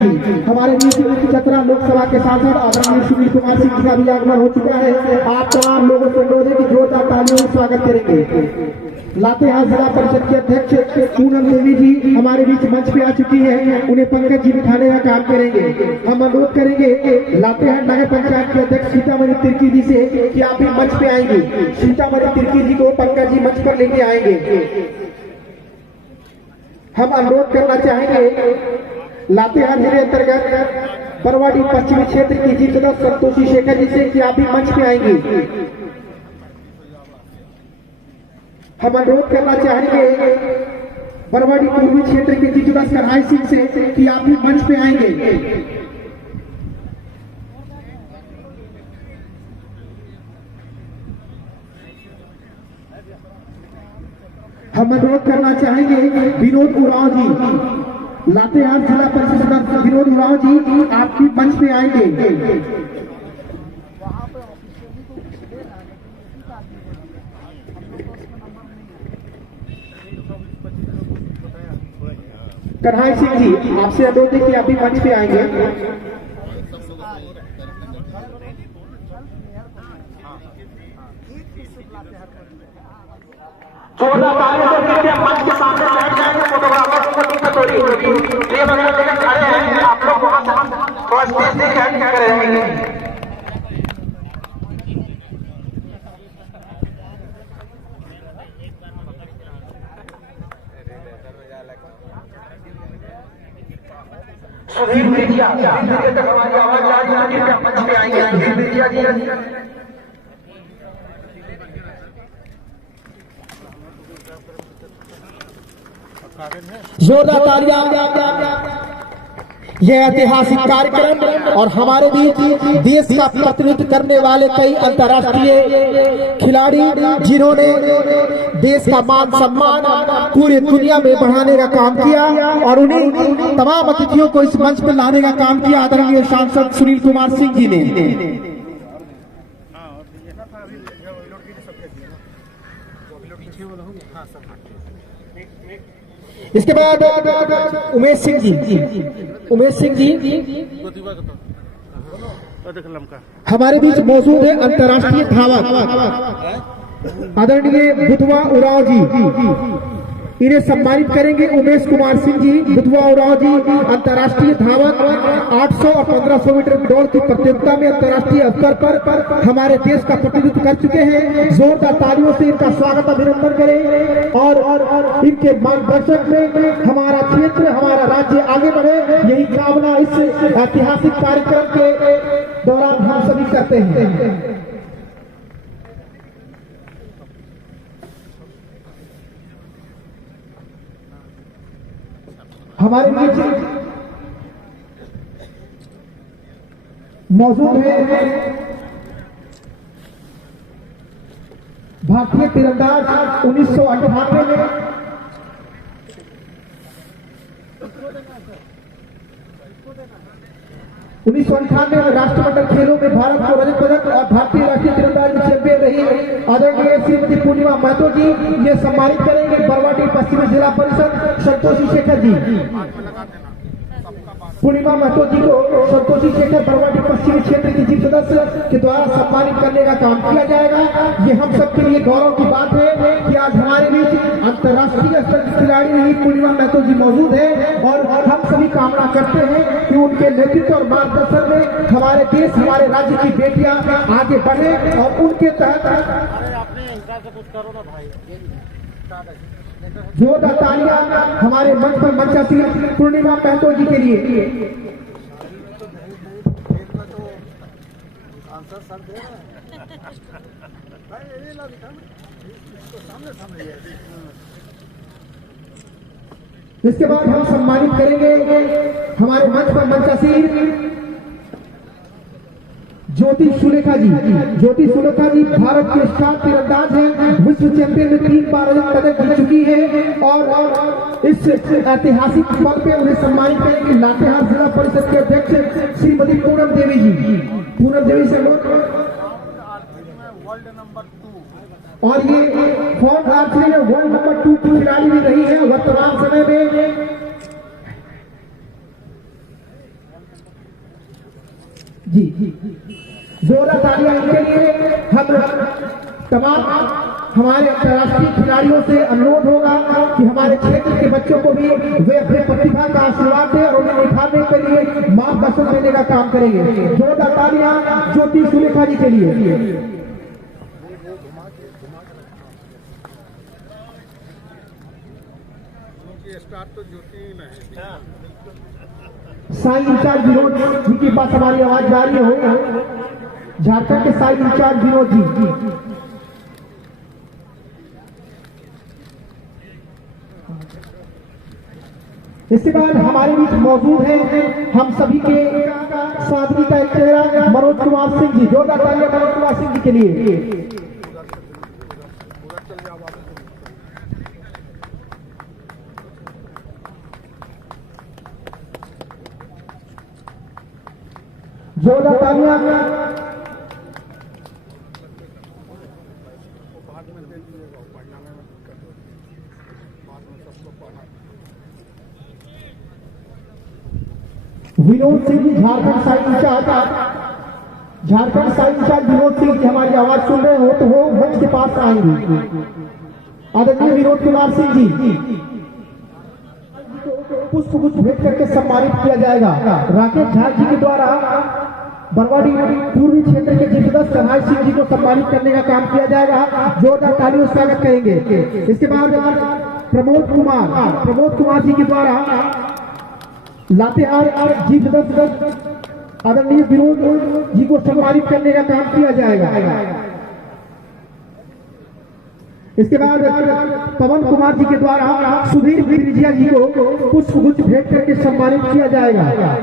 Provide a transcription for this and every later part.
हमारे बीच चतरा लोकसभा के सांसद आदरणीय सुनील कुमार सिंह का भी आगमन हो चुका है। आप तमाम लोगों से अनुरोध है कि जोरदार तालियों से स्वागत करेंगे। लातेहार जिला परिषद के अध्यक्ष पूनम देवी जी हमारे बीच मंच पे आ चुकी है, उन्हें पंकज जी बिठाने का काम करेंगे। हम अनुरोध करेंगे लातेहार नगर पंचायत के अध्यक्ष सीतामढ़ी तिर्की जी से कि आप भी मंच पे आएंगे। सीतामढ़ी तिर्की जी को पंकज जी मंच पर लेके आएंगे। हम अनुरोध करना चाहेंगे लातेहार जिले अंतर्गत बरवाडी पश्चिमी क्षेत्र की जीत संतोषी शेखर जी से कि आप भी मंच पे आएंगे। हम अनुरोध करना चाहेंगे बरवाडी पूर्वी क्षेत्र के जीत कन्हाई सिंह से कि आप भी मंच पे आएंगे। हम अनुरोध करना चाहेंगे विनोद उराव जी, लातेहार जिला परिषद सदस्य विनोद उराव जी आपकी मंच पे आएंगे। कन्हाई सिंह जी आपसे अनुरोध है कि आप भी मंच पे आएंगे। मंच के सामने बैठ जाएंगे। फोटोग्राफर ये बगैर लेकर खड़े हैं, आप लोग वहां से स्टेज से कैंड कर रहे हैं। सुधीर मिर्जिया तक हमारी आवाज आ रही है, मंच पे आएंगे। सुधीर मिर्जिया जी जोरदार तालियां। यह ऐतिहासिक कार्यक्रम और हमारे बीच देश का प्रतिनिधित्व करने वाले कई अंतर्राष्ट्रीय खिलाड़ी जिन्होंने देश का मान सम्मान पूरी दुनिया में बढ़ाने का काम किया और उन्हीं तमाम अतिथियों को इस मंच पर लाने का काम किया आदरणीय सांसद सुनील कुमार सिंह जी ने। इसके बाद उमेश सिंह जी हमारे बीच मौजूद है। अंतर्राष्ट्रीय धावक आदरणीय बुधवा उराव जी, इन्हें सम्मानित करेंगे। उमेश कुमार सिंह जी, बुधवा उराव जी अंतर्राष्ट्रीय धावक 800 और 1500 मीटर दौड़ की प्रतियोगिता में अंतर्राष्ट्रीय स्तर पर हमारे देश का प्रतिनिधित्व कर चुके हैं। जोरदार तालियों से इनका स्वागत अभिनंदन करें और इनके मार्गदर्शक में हमारा क्षेत्र हमारा राज्य आगे बढ़े, यही कामना इस ऐतिहासिक कार्यक्रम के दौरान हम सभी करते हैं। हमारे बीच मौजूद है भारतीय तीरंदाज 1998 में राष्ट्रमंडल खेलों में भारत को रजत पदक और भारतीय राष्ट्रीय तीरंदाज में चैंपियन रही आदरणीय श्रीमती पूर्णिमा महतो जी, ये सम्मानित करेंगे। बरवाडी पश्चिमी जिला परिषद संतोषी शेखर जी, पूर्णिमा महतो जी को संतोषी शेखर बरवाडी पश्चिमी क्षेत्र की जीत सदस्य के द्वारा सम्मानित करने का काम किया जाएगा। ये हम सबके लिए गौरव की बात है कि आज हमारे बीच अंतर्राष्ट्रीय स्तर की खिलाड़ी रही पूर्णिमा महतो जी मौजूद है और हम सभी कामना करते हैं कि उनके नेतृत्व और मार्गदर्शन में हमारे देश हमारे राज्य की बेटियां आगे बढ़े और उनके तहत जोरदार तालियां हमारे मंच पर मंचासी पूर्णिमा महतो जी के लिए। इसके बाद हम सम्मानित करेंगे हमारे मंच पर मंचासी ज्योति सुलेखा जी। ज्योति सुलेखा जी भारत के स्टार तीरंदाज हैं, विश्व चैंपियन में 3 बार रजत पदक जीत चुकी है और इस ऐतिहासिक पद पे उन्हें सम्मानित करेंगे लातेहार जिला परिषद के अध्यक्ष श्रीमती पूनम देवी जी। पूनम देवी से और ये फॉर्म आर्चरी में वर्ल्ड नंबर 2 की खिलाड़ी भी रही है। वर्तमान समय में जी जोरदार तालियां इनके लिए। हम तमाम हमारे अंतर्राष्ट्रीय खिलाड़ियों से अनुरोध होगा कि हमारे क्षेत्र के बच्चों को भी वे अपने प्रतिभा का आशीर्वाद दें और उन्हें निखारने के लिए मार्गदर्शन देने का काम करेंगे। जोरदार तालियां ज्योति सुलेखा जी के लिए। साई इंचार्ज विनोद जी के पास हमारी आवाज जा रही हो। झारखंड के साई इंचार्ज विनोद जी। इसके बाद हमारे बीच मौजूद हैं हम सभी के साथी का एक चेहरा मनोज कुमार सिंह जी। जोरदार तालियां मनोज कुमार सिंह जी के लिए। जोरदार तालियां। विनोद सिंह जी झारखंड साई इंचार्ज विनोद सिंह जी हमारी आवाज सुन रहे हो तो वो मंच के पास आएंगे। आदरणीय विनोद कुमार सिंह जी पुष्प गुच्छ भेंट करके सम्मानित किया जाएगा। राकेश झा जी के द्वारा बरवाड़ी पूर्वी क्षेत्र के जिम्मेदार कन्हैया सिंह जी को सम्मानित करने का काम किया जाएगा। जोरदार तालियों से स्वागत करेंगे। इसके बाद प्रमोद कुमार जी के द्वारा लातेहार जिम्मेदार आदरणीय विनोद जी को सम्मानित करने का काम किया जाएगा। इसके बाद पवन कुमार जी के द्वारा सुधीर बिरजिया जी को पुष्प गुच्छ भेंट करके सम्मानित किया जाएगा।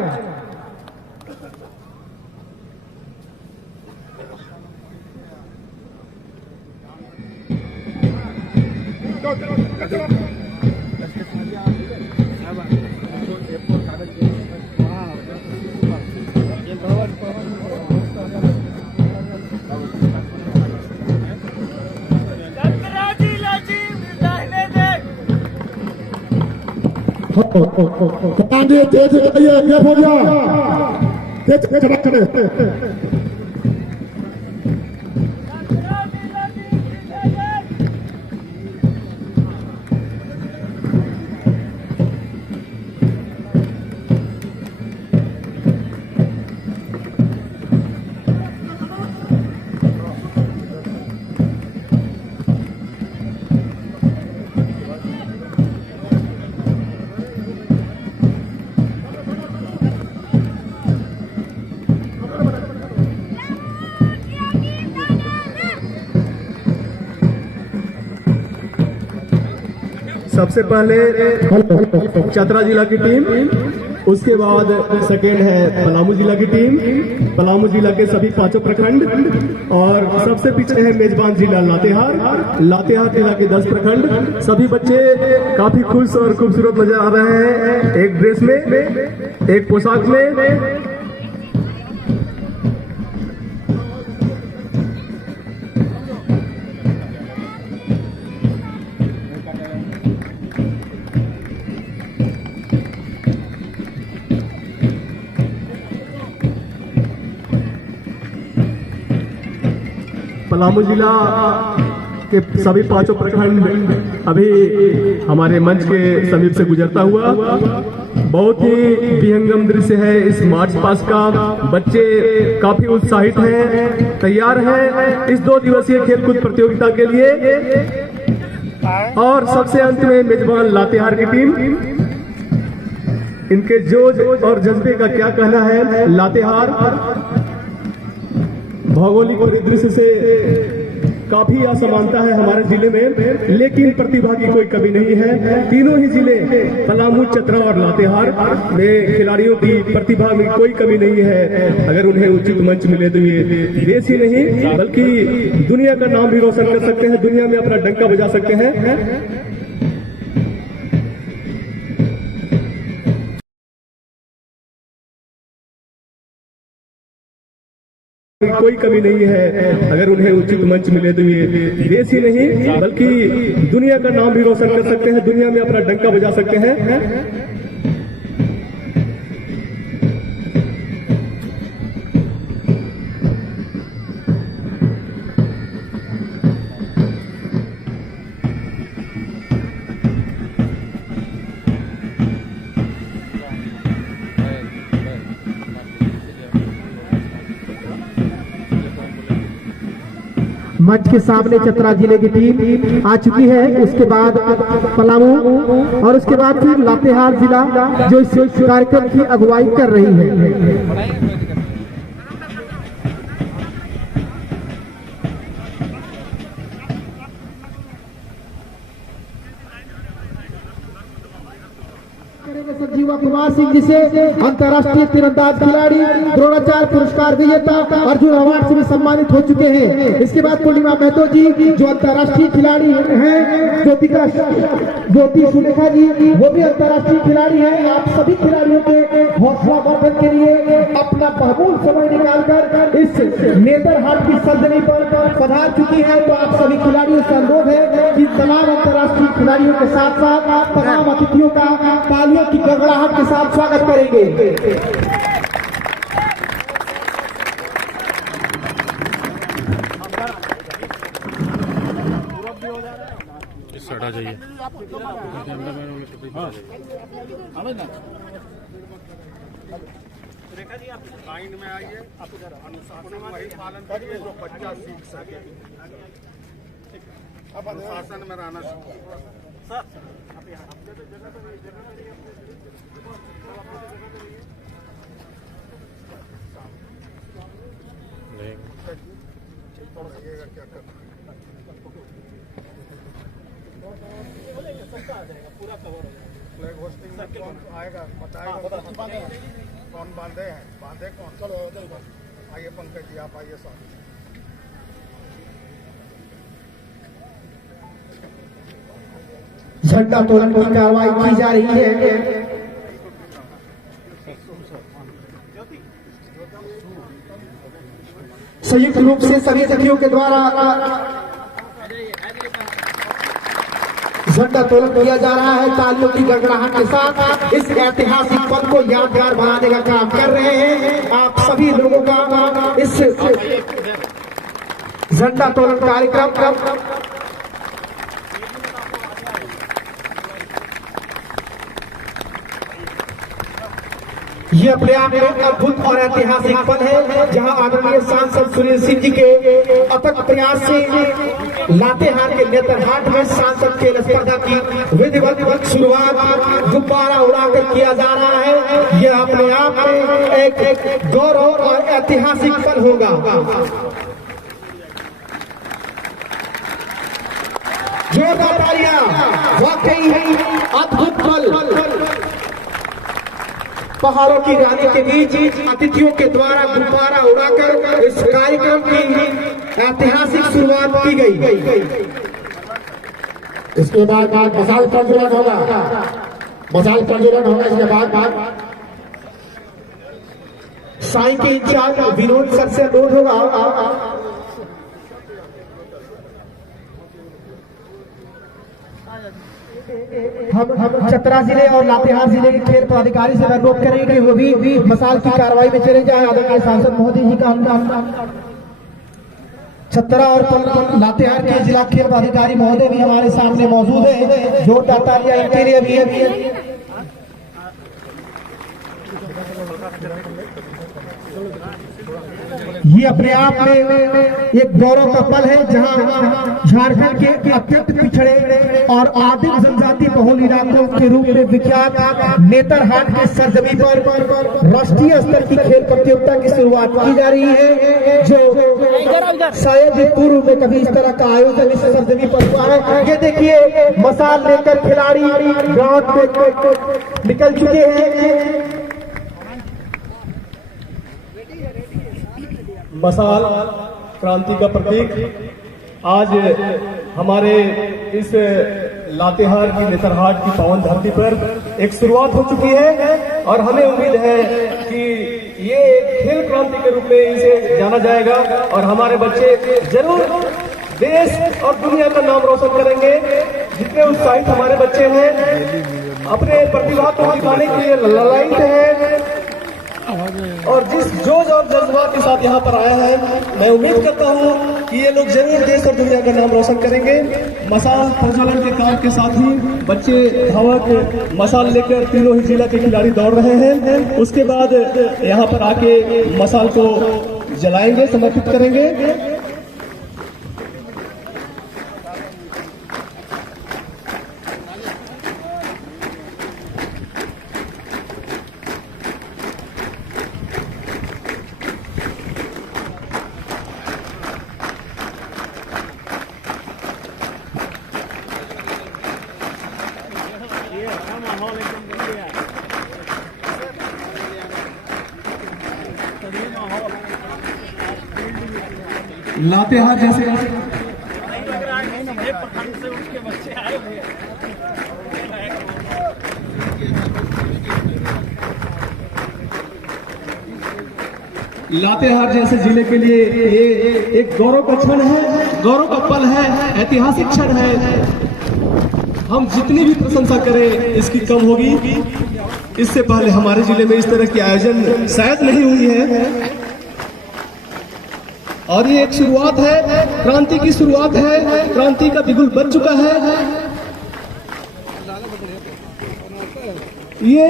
सबसे पहले चतरा जिला की टीम, उसके बाद सेकेंड है पलामू जिला की टीम, पलामू जिला के सभी पांचों प्रखंड, और सबसे पीछे है मेजबान जिला लातेहार जिला के 10 प्रखंड। सभी बच्चे काफी खुश और खूबसूरत नजर आ रहे हैं, एक ड्रेस में, एक पोशाक में। पलामू जिला के सभी पांचों प्रखंड अभी हमारे मंच के समीप से गुजरता हुआ। बहुत ही विहंगम दृश्य है इस मार्च पास्ट का। बच्चे काफी उत्साहित हैं, तैयार हैं इस 2 दिवसीय खेलकूद प्रतियोगिता के लिए। और सबसे अंत में मेजबान लातेहार की टीम, इनके जोश और जज्बे का क्या कहना है। लातेहार भौगोलिक परिदृश्य से काफी असमानता है हमारे जिले में, लेकिन प्रतिभा की कोई कमी नहीं है। तीनों ही जिले पलामू, चतरा और लातेहार में खिलाड़ियों की प्रतिभा में कोई कमी नहीं है। अगर उन्हें उचित मंच मिले तो ये देश ही नहीं बल्कि दुनिया का नाम भी रोशन कर सकते हैं, दुनिया में अपना डंका बजा सकते हैं। कोई कमी नहीं है, अगर उन्हें उचित मंच मिले तो ये देश ही नहीं बल्कि दुनिया का नाम भी रोशन कर सकते हैं, दुनिया में अपना डंका बजा सकते हैं। मंच के सामने चतरा जिले की टीम आ चुकी है। उसके बाद पलामू और उसके बाद फिर लातेहार जिला जो इस कार्यक्रम की अगुवाई कर रही है। संजीवा कुमार सिंह जी से अंतर्राष्ट्रीय तीरंदाज खिलाड़ी द्रोणाचार्य पुरस्कार विजेता अर्जुन अवार्ड से भी सम्मानित हो चुके हैं। इसके बाद पूर्णिमा महतो जी जो अंतर्राष्ट्रीय खिलाड़ी हैं, ज्योति सुलेखा जी वो भी अंतर्राष्ट्रीय खिलाड़ी हैं। आप सभी खिलाड़ियों के हौसला वर्धन के लिए अपना बहुमूल्य समय निकालकर इस नेतरहाट की सरजमी पर पधार चुकी है। तो आप सभी खिलाड़ियों से अनुरोध है कि तमाम अंतर्राष्ट्रीय खिलाड़ियों के साथ साथ तमाम अतिथियों का तालियों की गड़गड़ाहट के साथ स्वागत करेंगे। हटा जाइए। रेखा जी आप लाइन में आइए, आप अनुशासन वही पालन करिए जो बच्चा सीख सके। अब अनुशासन में रहना सर आप यहाँ क्या करना पूरा कवर फ्लैग होस्टिंग में कौन आएगा बताएगा, कौन बांधे हैं, बांधे कौन। चलो आइए पंकज जी आप आइए साहब। झंडा तोलन की कार्रवाई की जा रही है। संयुक्त रूप से सभी अतिथियों के द्वारा झंडा तोलन किया जा रहा है। तालियों की गड़गड़ाहट के साथ इस ऐतिहासिक पल को यादगार बनाने का काम कर रहे हैं। आप सभी लोगों का इस झंडा तोलन कार्यक्रम ये अपने आप में अद्भुत और ऐतिहासिक पल है, जहां आदरणीय सांसद सुनील सिंह जी के अथक प्रयास से लातेहार के नेतरहाट में सांसद खेल स्पर्धा की विधिवत शुरुआत गुब्बारा उड़ाकर किया जा रहा है। यह अपने आप में एक गौरव और ऐतिहासिक पल होगा। जोरदार तालियां, वाकई अद्भुत पल। पहाड़ों की रानी के बीच अतिथियों के द्वारा गुब्बारा उड़ाकर इस कार्यक्रम की ऐतिहासिक शुरुआत की गई। इसके बाद मसाल प्रज्वलन होगा, मसाल प्रज्वलन होगा। इसके बाद साईं के इंचार्ज विनोद सर से अनुरोध होगा हम चतरा जिले और लातेहार जिले के खेल पदाधिकारी से अनुरोध करेंगे कि वो भी मसाल की कार्रवाई में चले जाए। आदरणीय सांसद महोदय जी का चतरा और लातेहार के जिला खेल पदाधिकारी महोदय भी हमारे सामने मौजूद है। जोरदार तालियां इनके लिए भी है। ये अपने आप में एक गौरव का पल है, जहां झारखंड के अत्यंत पिछड़े और आदिम जनजाति बहुल इलाकों के रूप में विख्यात नेतरहाट के सरजमी पर राष्ट्रीय स्तर की खेल प्रतियोगिता की शुरुआत की जा रही है, जो शायद ही पूर्व में कभी इस तरह का आयोजन इस सरजमी पर हुआ है। ये देखिए मसाल लेकर खिलाड़ी ग्राउंड पे निकल चुके हैं। मसाल क्रांति का प्रतीक आज हमारे इस लातेहार की नेतरहाट की पावन धरती पर एक शुरुआत हो चुकी है और हमें उम्मीद है कि ये खेल क्रांति के रूप में इसे जाना जाएगा और हमारे बच्चे जरूर देश और दुनिया का नाम रोशन करेंगे। जितने उत्साहित हमारे बच्चे हैं, अपने प्रतिभा को दिखाने के लिए ललायित हैं और जिस जोश और जज्बात के साथ यहाँ पर आया है, मैं उम्मीद करता हूँ कि ये लोग जरूर देश और दुनिया का नाम रोशन करेंगे। मसाल प्रज्वलन के काम के साथ ही बच्चे धावक मसाल लेकर तीनों ही जिला के खिलाड़ी दौड़ रहे हैं। उसके बाद यहाँ पर आके मसाल को जलाएंगे, समर्पित करेंगे। लातेहार जैसे लातेहार जैसे जिले के लिए ये एक गौरव का क्षण है, गौरव का पल है, ऐतिहासिक क्षण है। हम जितनी भी प्रशंसा करें इसकी कम होगी। इससे पहले हमारे जिले में इस तरह की आयोजन शायद नहीं हुई है और ये एक शुरुआत है, क्रांति की शुरुआत है, क्रांति का बिगुल बज चुका है। ये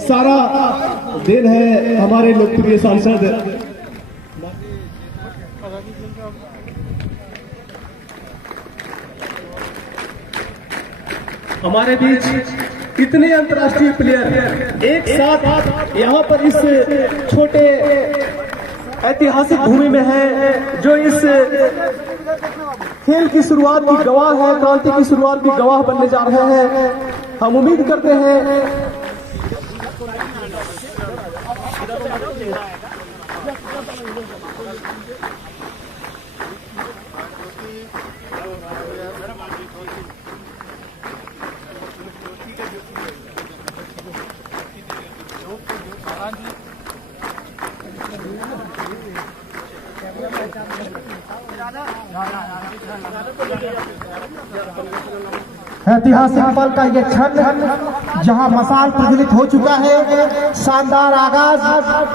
सारा दिन है हमारे लोकप्रिय सांसद हमारे बीच इतने अंतर्राष्ट्रीय प्लेयर एक साथ यहाँ पर इस छोटे ऐतिहासिक भूमि में है, जो इस खेल की शुरुआत की गवाह है, क्रांति की शुरुआत की गवाह बनने जा रहे हैं। हम उम्मीद करते हैं ऐतिहासिक पल का ये क्षण जहां मसाल प्रज्वलित हो चुका है। शानदार आगाज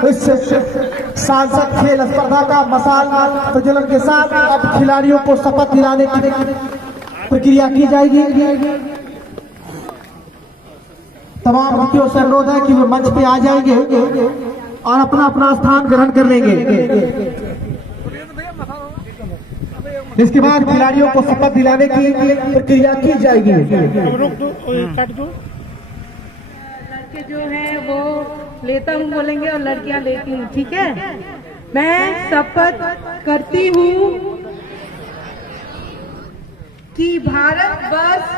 इस सांसद खेल स्पर्धा का मसाल प्रज्वलन के साथ अब खिलाड़ियों को शपथ दिलाने की प्रक्रिया की जाएगी। तमाम व्यक्तियों से अनुरोध है कि वे मंच पे आ जाएंगे और अपना अपना स्थान ग्रहण कर लेंगे। इसके बाद खिलाड़ियों को शपथ दिलाने की प्रक्रिया की जाएगी। लड़के जो हैं वो लेता हूँ बोलेंगे और लड़कियां लेती हूँ, ठीक है। मैं शपथ करती हूँ कि भारत वर्ष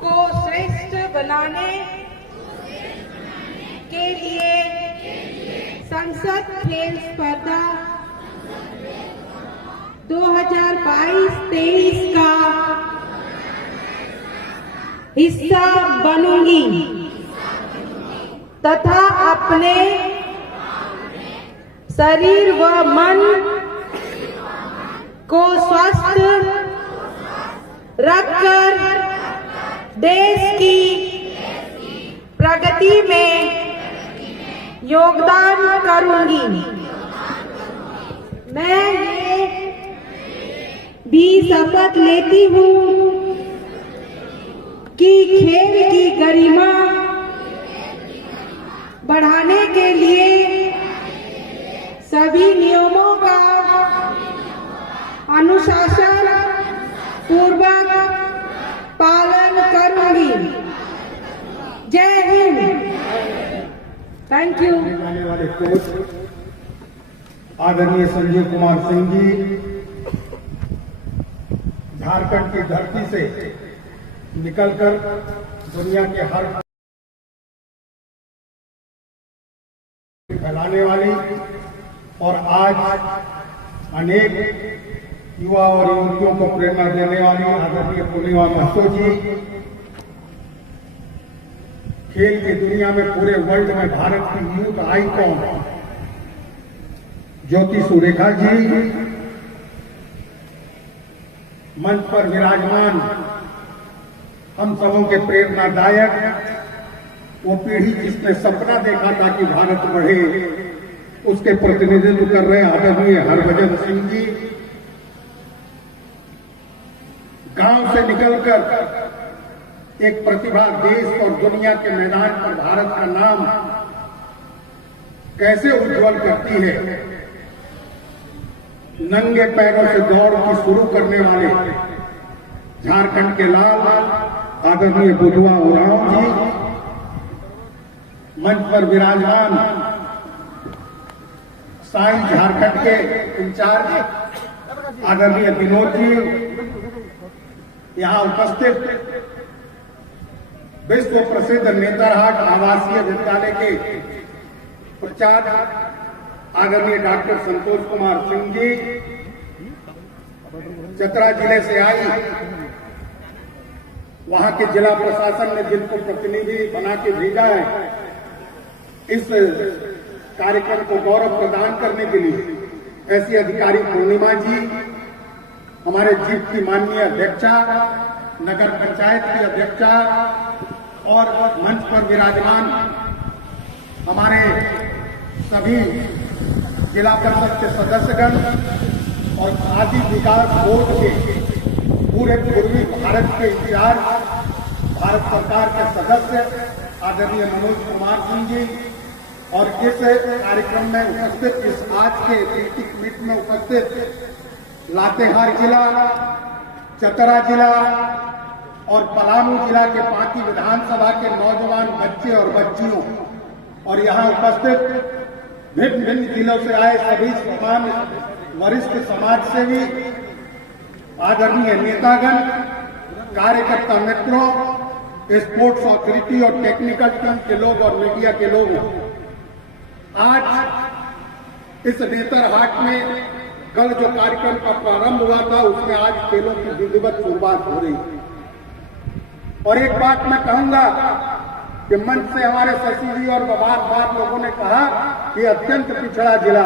को श्रेष्ठ बनाने के लिए संसद खेल स्पर्धा 2022-23 का हिस्सा बनूंगी तथा अपने शरीर व मन को स्वस्थ रखकर देश की प्रगति में योगदान करूंगी। मैं ये भी शपथ लेती हूँ कि खेल की गरिमा बढ़ाने के लिए सभी नियमों का अनुशासन पूर्वक पालन करूंगी। जय हिंद। Thank you. आने वाले कोच आदरणीय संजीव कुमार सिंह जी झारखंड की धरती से निकलकर दुनिया के हर फैलाने वाली और आज अनेक युवा और युवतियों को प्रेरणा देने वाली आदरणीय पूर्णिमा महतो जी, खेल की दुनिया में पूरे वर्ल्ड में भारत की यूथ आइकॉन ज्योति सुरेखा जी, मंच पर विराजमान हम सबों के प्रेरणादायक वो पीढ़ी जिसने सपना देखा था कि भारत बढ़े, उसके प्रतिनिधित्व कर रहे आदरणीय हरभजन सिंह जी, गांव से निकलकर एक प्रतिभा देश और दुनिया के मैदान पर भारत का नाम कैसे उज्जवल करती है। नंगे पैरों से दौड़ की शुरू करने वाले झारखंड के लाल आदरणीय बुधवा उरांव जी, मंच पर विराजमान साई झारखंड के इंचार्ज आदरणीय विनोद जी, यहां उपस्थित विश्व प्रसिद्ध नेतरहाट आवासीय विद्यालय के प्राचार्य आदरणीय डॉक्टर संतोष कुमार सिंह जी चतरा जिले से आई, वहां के जिला प्रशासन ने जिनको प्रतिनिधि बना के भेजा है इस कार्यक्रम को गौरव प्रदान करने के लिए, ऐसी अधिकारी पूर्णिमा जी, हमारे जीप की माननीय अध्यक्षा, नगर पंचायत की अध्यक्षा और मंच पर विराजमान हमारे सभी जिला परिषद के सदस्यगण और खादी विकास बोर्ड के पूरे पूर्वी भारत के इंचार्ज, भारत सरकार के सदस्य आदरणीय मनोज कुमार सिंह जी और इस कार्यक्रम में उपस्थित, इस आज के क्रिटिक मीट में उपस्थित लातेहार जिला, चतरा जिला और पलामू जिला के पांकी विधानसभा के नौजवान बच्चे और बच्चियों और यहां उपस्थित भिन्न भिन्न जिलों से आए सभी समान वरिष्ठ समाज सेवी, आदरणीय नेतागण, कार्यकर्ता मित्रों, स्पोर्ट्स अथॉरिटी और टेक्निकल टीम के लोग और मीडिया के लोग, आज इस नेतरहाट में कल जो कार्यक्रम का प्रारंभ हुआ था उसमें आज खेलों की विधिवत शुरुआत हो रही है। और एक बात मैं कहूंगा कि मंच से हमारे शशि जी और बार लोगों ने कहा कि अत्यंत पिछड़ा जिला,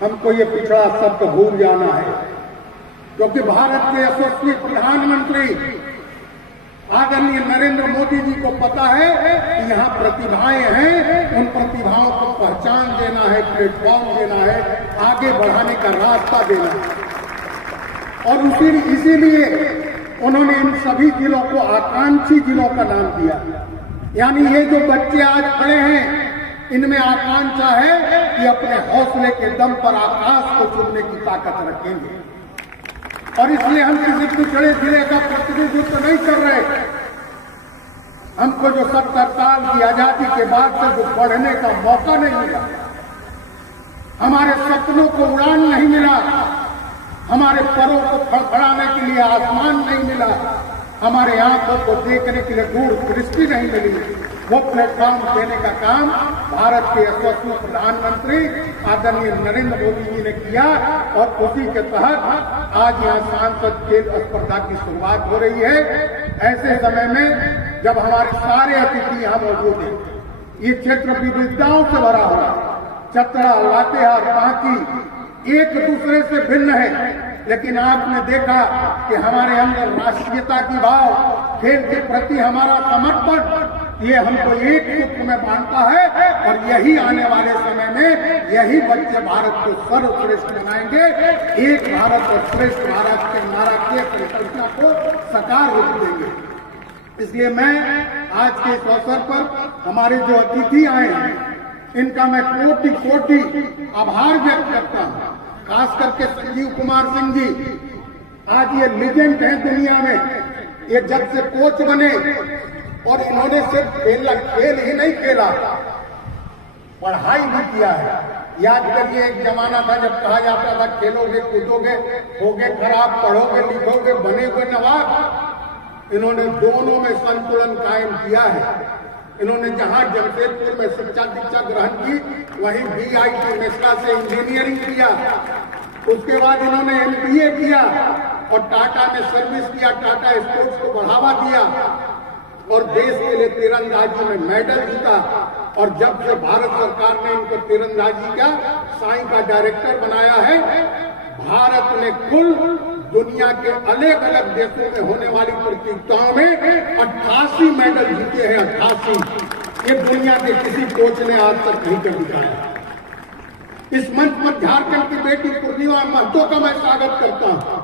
हमको ये पिछड़ा शब्द भूल जाना है, क्योंकि भारत के यशस्वी प्रधानमंत्री आदरणीय नरेंद्र मोदी जी को पता है कि यहाँ प्रतिभाएं हैं, उन प्रतिभाओं को पहचान देना है, प्लेटफॉर्म देना है, आगे बढ़ाने का रास्ता देना है। और इसीलिए उन्होंने इन सभी जिलों को आकांक्षी जिलों का नाम दिया। यानी ये जो बच्चे आज खड़े हैं, इनमें आकांक्षा है कि अपने हौसले के दम पर आकाश को चुनने की ताकत रखेंगे। और इसलिए हम किसी पिछड़े जिले का प्रतिनिधित्व नहीं कर रहे। हमको जो 70 साल की आजादी के बाद से जो पढ़ने का मौका नहीं मिला, हमारे सपनों को उड़ान नहीं मिला, हमारे परों को फड़फड़ाने के लिए आसमान नहीं मिला, हमारे आंखों को देखने के लिए दूर दृष्टि नहीं मिली, वो प्लेटफॉर्म देने का काम भारत के यशस्वी प्रधानमंत्री आदरणीय नरेंद्र मोदी जी ने किया। और उसी के तहत आज यहाँ सांसद खेल स्पर्धा की शुरुआत हो रही है। ऐसे समय में जब हमारे सारे अतिथि यहाँ मौजूद हैं, ये क्षेत्र विविधताओं से भरा हुआ, चतरा, लातेहार, बांकी एक दूसरे से भिन्न है, लेकिन आपने देखा कि हमारे अंदर राष्ट्रीयता की भाव, खेल के प्रति हमारा समर्पण, ये हमको एक सूत्र में बांधता है। और यही आने वाले समय में यही बच्चे भारत को सर्वश्रेष्ठ बनाएंगे, एक भारत और श्रेष्ठ भारत के नारा के परिकल्पना को साकार रूप देंगे। इसलिए मैं आज के इस अवसर पर हमारे जो अतिथि आए हैं, इनका मैं कोटि कोटि आभार व्यक्त करता हूं। खास करके संजीव कुमार सिंह जी, आज ये लीजेंड हैं दुनिया में। ये जब से कोच बने और इन्होंने सिर्फ खेल ही नहीं खेला, पढ़ाई भी किया है। याद करिए, एक जमाना था जब कहा जाता था खेलोगे कूदोगे होगे खराब, पढ़ोगे लिखोगे बनेगे नवाब। इन्होंने दोनों में संतुलन कायम किया है। इन्होंने जहां जमशेदपुर में शिक्षा दीक्षा ग्रहण की, वहीं BIT मेसरा से इंजीनियरिंग किया, उसके बाद इन्होंने MBA किया और टाटा में सर्विस किया, टाटा स्पोर्ट्स को बढ़ावा दिया और देश के लिए तीरंदाजी में मेडल जीता। और जब से भारत सरकार ने इनको तीरंदाजी का साई का डायरेक्टर बनाया है, भारत ने कुल दुनिया के अलग अलग देशों में होने वाली प्रतियोगिताओं में 88 मेडल जीते हैं। 88 ये दुनिया के किसी कोच ने आज तक नहीं कर दिखाया। इस मंच पर झारखंड की बेटी पूर्णिमा महतो का मैं स्वागत करता हूं,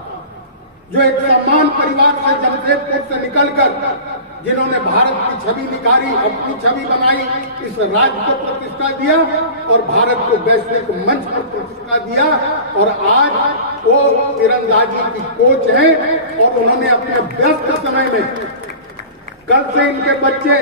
जो एक सम्मान परिवार से जमशेदपुर से निकलकर जिन्होंने भारत की छवि निखारी, अपनी छवि बनाई, इस राज्य को प्रतिष्ठा दिया और भारत को वैश्विक मंच पर प्रतिष्ठा दिया। और आज वो तीरंदाजी की कोच हैं और उन्होंने अपने व्यस्त समय में, कल से इनके बच्चे,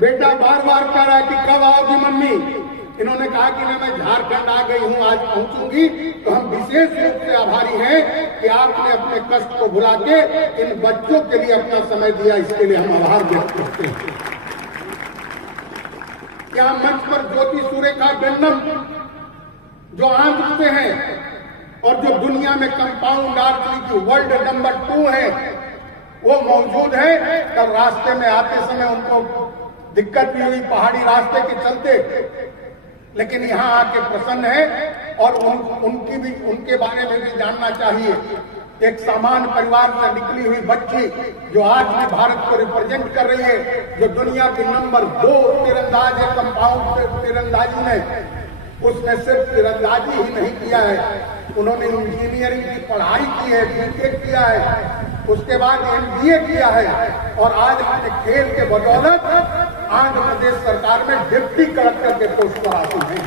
बेटा बार बार कह रहा है कि कब आओगी मम्मी, इन्होंने कहा कि मैं झारखंड आ गई हूं, आज पहुंचूंगी। तो हम विशेष रूप से आभारी हैं कि आपने अपने कष्ट को भुला के इन बच्चों के लिए अपना समय दिया, इसके लिए हम आभार व्यक्त करते हैं। क्या मंच पर ज्योति सुरेखा गंडम जो आंध्र हैं और जो दुनिया में कंपाउंड आर्चरी की वर्ल्ड नंबर 2 है, वो मौजूद है। कल रास्ते में आते समय उनको दिक्कत भी हुई पहाड़ी रास्ते के चलते, लेकिन यहाँ आके प्रसन्न है और उनके बारे में भी जानना चाहिए। एक सामान्य परिवार से निकली हुई बच्ची जो आज भी भारत को रिप्रेजेंट कर रही है, जो दुनिया की नंबर 2 तीरंदाज है कंपाउंड तीरंदाजी में, उसने सिर्फ तीरंदाजी ही नहीं किया है, उन्होंने इंजीनियरिंग की पढ़ाई की है, बीटेक किया है, उसके बाद MBA किया है और आज अपने खेल के बदौलत आंध्र प्रदेश सरकार में डिप्टी कलेक्टर के पोस्ट पर आती हैं।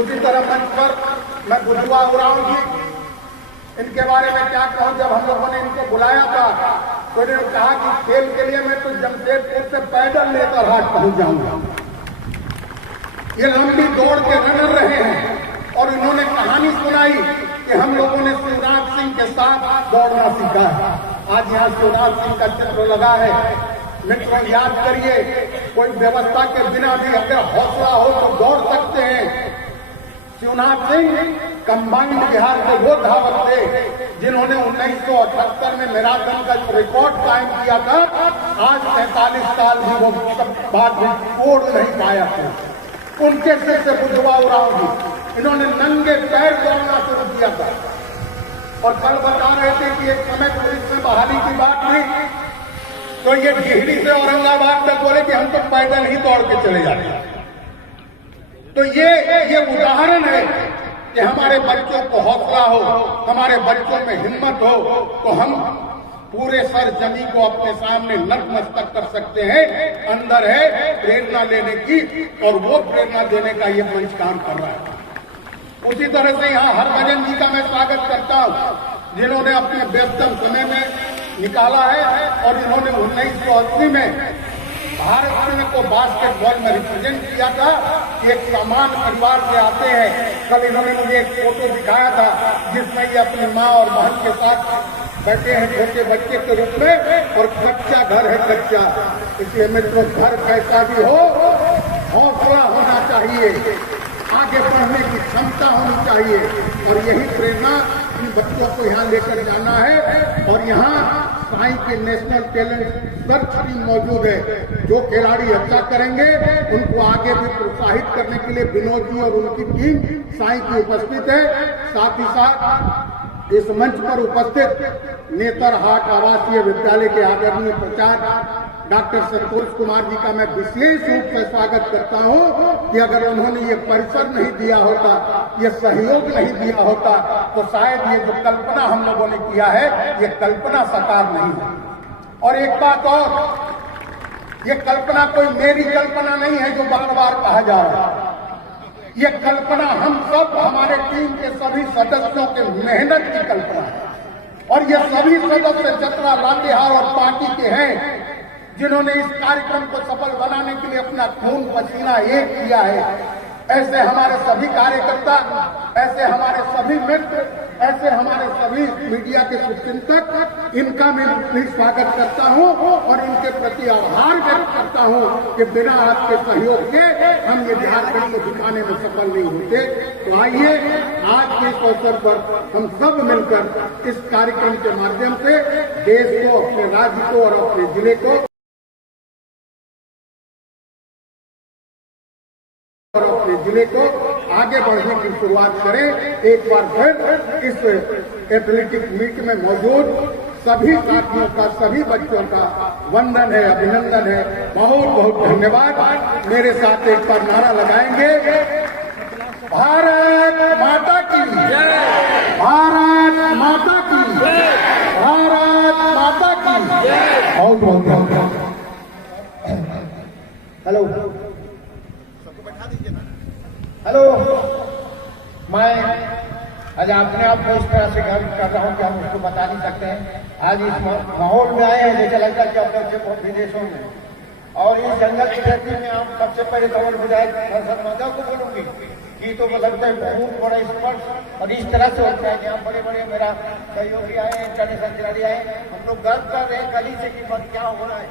उसी तरह मंच पर मैं बुधवा उरांव जी, इनके बारे में क्या कहूं, जब हम लोगों ने इनको बुलाया था तो इन्होंने कहा कि खेल के लिए मैं तो जमशेदपुर से पैदल लेकर हाट पहुंच जाऊंगा। ये लंबी दौड़ के रनर रहे हैं और इन्होंने कहानी सुनाई कि हम लोगों ने शिवराज सिंह के साथ दौड़ना सीखा है। आज यहाँ शिवराज सिंह का चित्र लगा है। मित्रों, याद करिए, कोई व्यवस्था के बिना भी अगर हौसला हो तो दौड़ सकते हैं। शिवनाथ सिंह कंबाइंड बिहार के वो धावक थे जिन्होंने 1978 में मैराथन का रिकॉर्ड कायम किया था। आज 43 साल भी वो बाद में तोड़ नहीं पाया था। उनके सिर से बुधवा उरांव जी, इन्होंने नंगे पैर दौड़ना शुरू किया था और कल बता रहे थे कि एक समय पुलिस में बहाली की बात नहीं तो ये डिहरी से औरंगाबाद तक बोले कि हम तो पैदल ही दौड़ के चले जाते। तो ये उदाहरण है कि हमारे बच्चों को हौसला हो, हमारे बच्चों में हिम्मत हो तो हम पूरे सर जमी को अपने सामने नतमस्तक कर सकते हैं। अंदर है प्रेरणा लेने की और वो प्रेरणा देने का ये मंच काम कर रहा है। उसी तरह से यहाँ हरभजन जी का मैं स्वागत करता हूँ जिन्होंने अपने व्यस्तम समय में निकाला है और इन्होंने 1980 में भारत को बास्केटबॉल में रिप्रेजेंट किया था। एक सामान्य परिवार से आते हैं। कल इन्होंने मुझे एक फोटो दिखाया था जिसमें ये अपनी माँ और बहन के साथ बैठे हैं छोटे बच्चे के रूप में और कच्चा घर है, कच्चा। इसलिए मित्रों, घर कैसा भी हो, हौसला होना चाहिए, आगे बढ़ने की क्षमता होनी चाहिए और यही प्रेरणा इन बच्चों को यहाँ लेकर जाना है। और यहाँ साई के नेशनल टैलेंट सर्च टीम मौजूद है। जो खिलाड़ी अच्छा करेंगे उनको आगे भी प्रोत्साहित करने के लिए विनोद जी और उनकी टीम साई की उपस्थित है। साथ ही साथ इस मंच पर उपस्थित नेतरहाट आवासीय विद्यालय के आदरणीय प्राचार्य डॉक्टर संतोष कुमार जी का मैं विशेष रूप से स्वागत करता हूं कि अगर उन्होंने ये परिसर नहीं दिया होता, ये सहयोग नहीं दिया होता तो शायद ये जो कल्पना हम लोगों ने किया है ये कल्पना साकार नहीं है। और एक बात और, ये कल्पना कोई मेरी कल्पना नहीं है जो बार बार कहा जा रहा है। ये कल्पना हम सब, हमारे टीम के सभी सदस्यों के मेहनत की कल्पना है और ये सभी सदस्य जतरा लातेहार और पार्टी के हैं जिन्होंने इस कार्यक्रम को सफल बनाने के लिए अपना खून पसीना एक किया है। ऐसे हमारे सभी कार्यकर्ता, ऐसे हमारे सभी मित्र, ऐसे हमारे सभी मीडिया के शुभचिंतक, इनका मैं स्वागत करता हूं और इनके प्रति आभार व्यक्त करता हूं कि बिना आपके सहयोग के हम ये झारखंड को दिखाने में सफल नहीं होते। तो आइए आज के इस अवसर पर हम सब मिलकर इस कार्यक्रम के माध्यम से देश को, अपने राज्य को और अपने जिले को आगे बढ़ने की शुरुआत करें। एक बार फिर इस एथलेटिक मीट में मौजूद सभी साथियों का, सभी बच्चों का वंदन है, अभिनंदन है। बहुत बहुत धन्यवाद। मेरे साथ एक बार नारा लगाएंगे, भारत माता की जय, भारत माता की जय, भारत माता की जय। बहुत बहुत हेलो हेलो, मैं आज अपने आप को इस तरह से गर्व कर रहा हूँ कि हम उसको बता नहीं सकते हैं। आज इस माहौल में आए हैं जैसे लगता है कि अब से विदेशों में और इस जंगल की धरती में आप सबसे पहले कंवर विधायक हर्षद माधव को बोलूंगी कि तो लगता है बहुत बड़ा स्पर्श और इस तरह से होता है कि आप बड़े बड़े मेरा सहयोगी आए, इंटरनेशनल खिलाड़ी आए, हम लोग गर्व कर रहे हैं कल से कि क्या हो रहा है,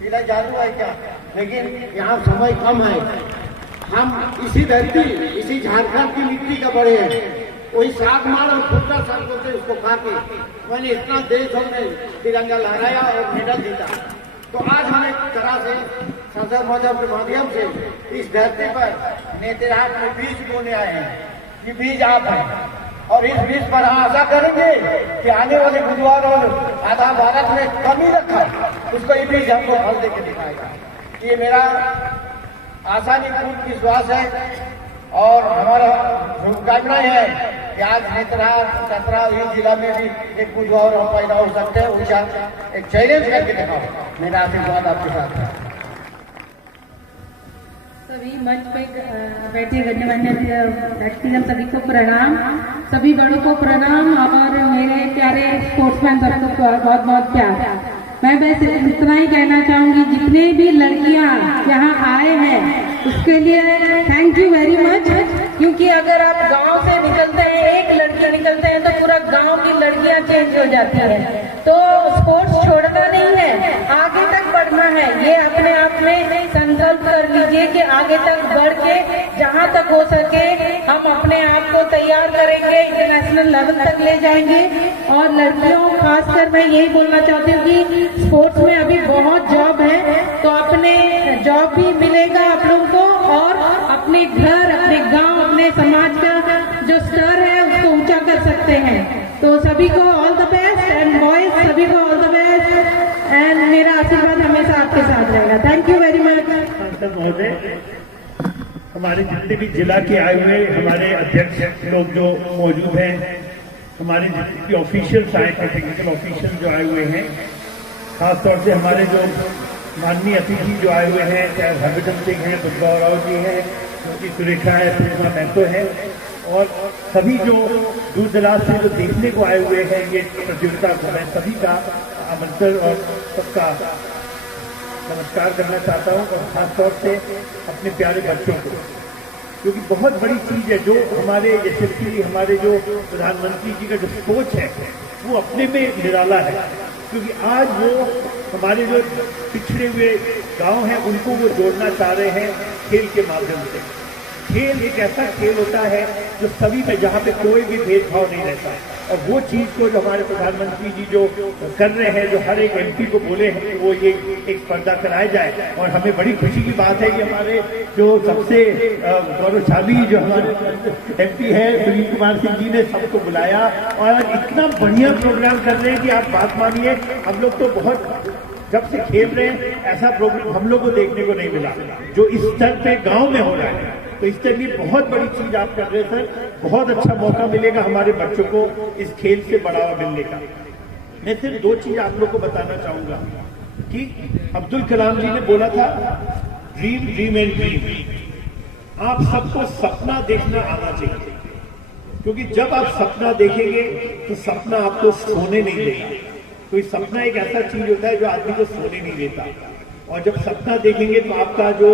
पीला जादू है क्या, लेकिन यहाँ समय कम है। हम इसी धरती, इसी झारखंड की मिट्टी का बड़े हैं। वही साग मार और फुटका साग बोलते उसको खा के मैंने इतना देश हमने तिरंगा लहराया और मेडल जीता। तो आज हम एक तरह से संसद भवन के माध्यम से इस धरती पर नेतृहाट में बीज बोने आए हैं। ये बीज आप हैं और इस बीज पर हम आशा करेंगे कि आने वाले बुधवार और आधा भारत में कमी रखा है उसको ये बीज हमको फल देके दिखाएगा। ये मेरा आशा नहीं पूर्ण विश्वास है और हमारा शुभकामना है कि आज नेतृहाट चतरा जिला में भी एक बुधवार हम पैदा हो सकते हैं। उसका एक चैलेंज करके दिखाओ। मेरा आशीर्वाद आपके साथ है। सभी मंच पे बैठे गणमान्य व्यक्तिगण सभी को प्रणाम, सभी बड़ों को प्रणाम और मेरे प्यारे स्पोर्ट्समैन सबको बहुत बहुत प्यार। मैं बस इतना ही कहना चाहूंगी, जितने भी लड़कियां यहाँ आए हैं उसके लिए थैंक यू वेरी मच। क्योंकि अगर आप गांव से निकलते हैं, एक लड़की निकलते हैं तो पूरा गांव की लड़कियां चेंज हो जाती हैं। तो स्पोर्ट्स छोड़ना नहीं है, आगे तक बढ़ना है। ये अपने आप में संकल्प कर लीजिए कि आगे तक बढ़ के जहां तक हो सके हम अपने आप को तैयार करेंगे, इंटरनेशनल लेवल तक ले जाएंगे। और लड़कियों खासकर मैं यही बोलना चाहती हूँ कि स्पोर्ट्स में अभी बहुत जॉब है, तो अपने जॉब भी मिलेगा आप लोगों को और अपने घर, अपने गांव, अपने समाज का जो स्तर है उसको ऊंचा कर सकते हैं। तो सभी को all the best and boys सभी को ऑल द बेस्ट एंड मेरा आशीर्वाद हमेशा आपके साथ रहेगा। Thank you very much. सांसद महोदय, हमारे जितने भी जिला के आए हुए हमारे अध्यक्ष लोग जो मौजूद हैं, हमारे जितने भी ऑफिशियल्स आए थे, टेक्निकल ऑफिशियल जो आए हुए हैं, खासतौर से हमारे जो माननीय अतिथि जो आए हुए हैं, चाहे हरभजन सिंह हैं, बुद्धवा राव जी हैं, ज्योति सुरेखा है, पूर्णिमा महतो है और सभी जो दूर दराज से जो देखने को आए हुए हैं ये प्रतियोगिता को, मैं सभी का आमंत्रण और सबका नमस्कार करना चाहता हूँ। और खासतौर से अपने प्यारे बच्चों को, क्योंकि बहुत बड़ी चीज है जो हमारे यशस्वी हमारे जो प्रधानमंत्री जी का जो सोच है वो अपने में निराला है। क्योंकि आज वो हमारे जो पिछड़े हुए गांव हैं उनको वो जोड़ना चाह रहे हैं खेल के माध्यम से। खेल एक ऐसा खेल होता है जो सभी में, जहाँ पे कोई भी भेदभाव नहीं रहता। और वो चीज को जो हमारे प्रधानमंत्री जी जो कर रहे हैं, जो हर एक एमपी को बोले हैं कि वो ये एक स्पर्धा कराया जाए। और हमें बड़ी खुशी की बात है कि हमारे जो सबसे गौरवशाली जो हमारे एमपी है सुनील कुमार सिंह जी ने सबको बुलाया और इतना बढ़िया प्रोग्राम कर रहे हैं कि आप बात मानिए, हम लोग तो बहुत जब से खेल रहे हैं ऐसा प्रोग्राम हम लोग को देखने को नहीं मिला जो इस स्तर पे गांव में हो रहा है। तो इस तरह की बहुत बड़ी चीज आप कर रहे हैं सर, बहुत अच्छा मौका मिलेगा हमारे बच्चों को इस खेल से बढ़ावा मिलने का। मैं सिर्फ दो चीज आप लोग को बताना चाहूंगा कि अब्दुल कलाम जी ने बोला था ड्रीम ड्रीम एंड ड्रीम। आप सबको सपना देखना आना चाहिए, क्योंकि जब आप सपना देखेंगे तो सपना आपको सोने नहीं देगा। कोई सपना एक ऐसा चीज होता है जो आदमी को सोने नहीं देता। और जब सपना देखेंगे तो आपका जो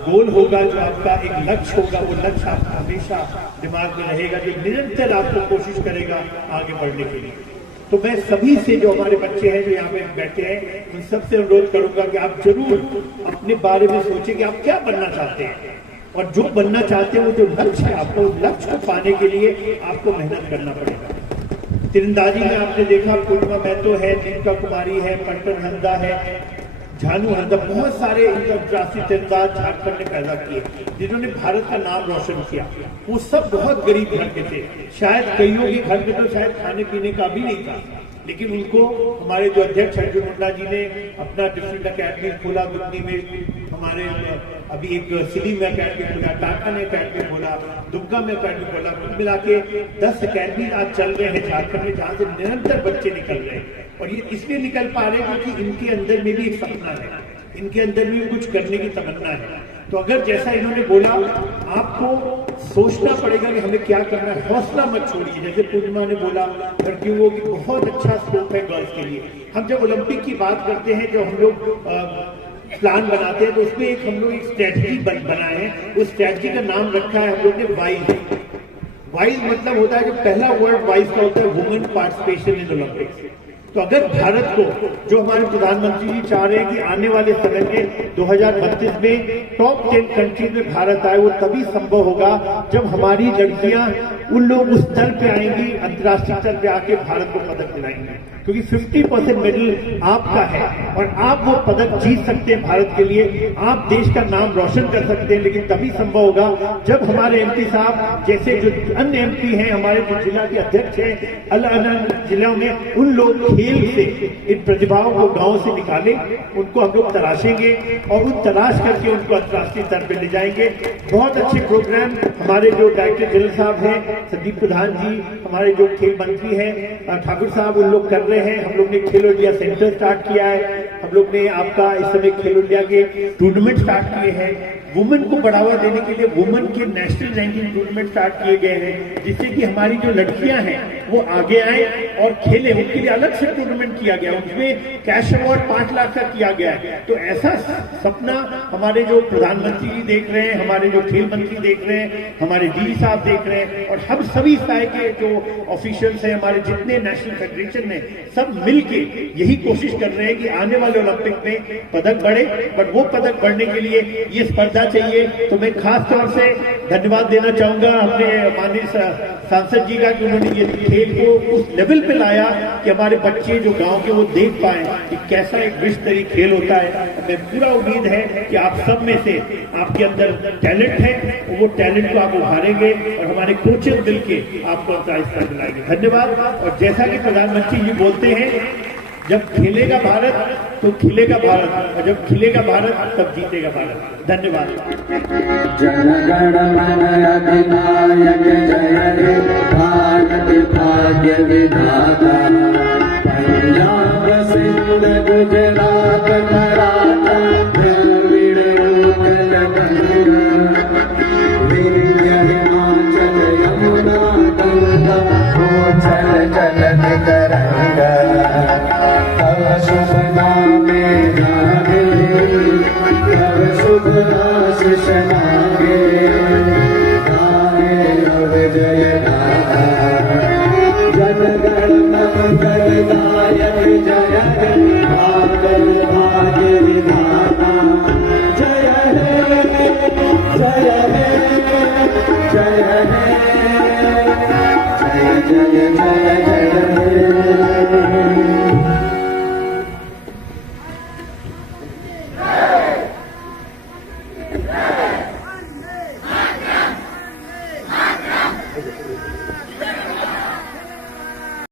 गोल होगा, जो आपका एक लक्ष्य होगा, वो लक्ष्य आपका हमेशा दिमाग में रहेगा, जो निरंतर आपको कोशिश करेगा आगे बढ़ने के लिए। तो मैं सभी से जो हमारे बच्चे हैं जो यहाँ पे बैठे हैं उन सबसे अनुरोध करूंगा कि आप जरूर अपने बारे में सोचें कि आप क्या बनना चाहते हैं। और जो बनना चाहते हैं वो जो लक्ष्य है, आपको लक्ष्य को पाने के लिए आपको मेहनत करना पड़ेगा। तीरंदाजी में आपने देखा पूर्णिमा महतो है, दीपिका कुमारी है, पंटन हंदा है, झानू हंदा, बहुत सारे अंतर्राष्ट्रीय तीरंदाज झारखंड ने पैदा किए जिन्होंने भारत का नाम रोशन किया। वो सब बहुत गरीब घर के थे, शायद कईयों के घर में तो शायद खाने पीने का भी नहीं था, लेकिन उनको हमारे जो अध्यक्ष अर्जुन मुंडा जी ने अपना डिफरेंट अकेडमी खोला। गुदनी में हमारे अभी एक सिली में अकेडमी खोला, टाटा ने अकेडमी खोला, दुमका में अकेडमी खोला। कुल मिला के 10 अकेडमी आज चल रहे हैं झारखंड में, जहाँ से निरंतर बच्चे निकल रहे हैं। और ये इसलिए निकल पा रहे हैं क्योंकि इनके अंदर में भी एक सपना है, इनके अंदर भी कुछ करने की तमन्ना है। तो अगर जैसा इन्होंने बोला, आपको सोचना पड़ेगा कि हमें क्या करना है, हौसला मत छोड़िए। जैसे पूर्णिमा ने बोला लड़कियों की बहुत अच्छा स्कोप है गर्ल्स के लिए। हम जब ओलंपिक की बात करते हैं, जो हम लोग प्लान बनाते हैं, तो उसमें एक हम लोग एक स्ट्रेटजी बनाए हैं। उस स्ट्रेटजी का नाम रखा है हम लोग ने वाइज। वाइज मतलब होता है जो पहला वर्ड वाइज का होता है वुमेन पार्टिसिपेशन इन ओलंपिक्स। तो अगर भारत को, जो हमारे प्रधानमंत्री जी चाह रहे हैं कि आने वाले समय में 2032 में टॉप 10 कंट्रीज में भारत आए, वो तभी संभव होगा जब हमारी लड़कियां उन लोग उस स्तर पे आएंगी, अंतर्राष्ट्रीय स्तर पे आके भारत को पदक दिलाएंगे। क्योंकि 50% मेडल आपका है और आप वो पदक जीत सकते हैं भारत के लिए, आप देश का नाम रोशन कर सकते हैं। लेकिन तभी संभव होगा जब हमारे एमपी साहब जैसे जो अन्य एमपी हैं, हमारे जो जिला के अध्यक्ष हैं अलग अलग जिलों में, उन लोग खेल से इन प्रतिभाओं को गांव से निकालें, उनको हम लोग तराशेंगे और उन तलाश करके उनको अंतर्राष्ट्रीय स्तर पर ले जाएंगे। बहुत अच्छे प्रोग्राम हमारे जो डायरेक्टर जनरल साहब हैं संदीप प्रधान जी, हमारे जो खेल मंत्री हैं ठाकुर साहब, उन लोग कर रहे हैं। हम लोग ने खेलो इंडिया सेंटर स्टार्ट किया है, हम लोग ने आपका इस समय खेलो इंडिया के टूर्नामेंट स्टार्ट किए हैं। वुमेन को बढ़ावा देने के लिए वुमेन के नेशनल रैंकिंग टूर्नामेंट स्टार्ट किए गए हैं, जिससे कि हमारी जो लड़कियां हैं वो आगे आए और खेलें। उनके लिए अलग से टूर्नामेंट किया गया, उसमें कैश अवार्ड 5 लाख का किया गया है। तो ऐसा सपना हमारे जो प्रधानमंत्री जी देख रहे हैं, हमारे जो खेल मंत्री देख रहे हैं, हमारे डीजी साहब देख रहे हैं और हम सभी स्तर के जो ऑफिशियल्स हैं, हमारे जितने नेशनल फेडरेशन हैं, सब मिलके यही कोशिश कर रहे हैं कि आने वाले ओलंपिक में पदक बढ़े। बट वो पदक बढ़ने के लिए ये स्पर्धा चाहिए। तो मैं खास तौर से धन्यवाद देना चाहूंगा अपने माननीय सांसद जी का कि उन्होंने ये खेल को उस लेवल पे लाया कि हमारे बच्चे जो गांव के वो देख पाए कि कैसा एक विश्व स्तरीय खेल होता है। मैं पूरा उम्मीद है कि आप सब में से आपके अंदर टैलेंट है, वो टैलेंट को आप उभारेंगे और हमारे कोचेस मिलके आपको अंतर्राष्ट्रीय स्तर दिलाएंगे। धन्यवाद। और जैसा कि प्रधानमंत्री जी बोलते हैं, जब खेलेगा भारत तो खिलेगा भारत, और जब खिलेगा भारत तब जीतेगा भारत। धन्यवाद। जन गण मन अधिनायक जय हे भारत भाग्य विधाता, पंजाब सिंध गुजरात मराठा द्रविड़ उत्कल गंगा, विंध्य हिमाचल यमुना गंगा उच्छल जलधि तरंगा, तव शुभ नामे गाहे, तव शुभ आशीष मांगे, गाहे नव जय गाथा। जन गण मंगल दायक जय हे भारत भाग्य विधाता, जय हे जय हे जय हे जय जय जय जय।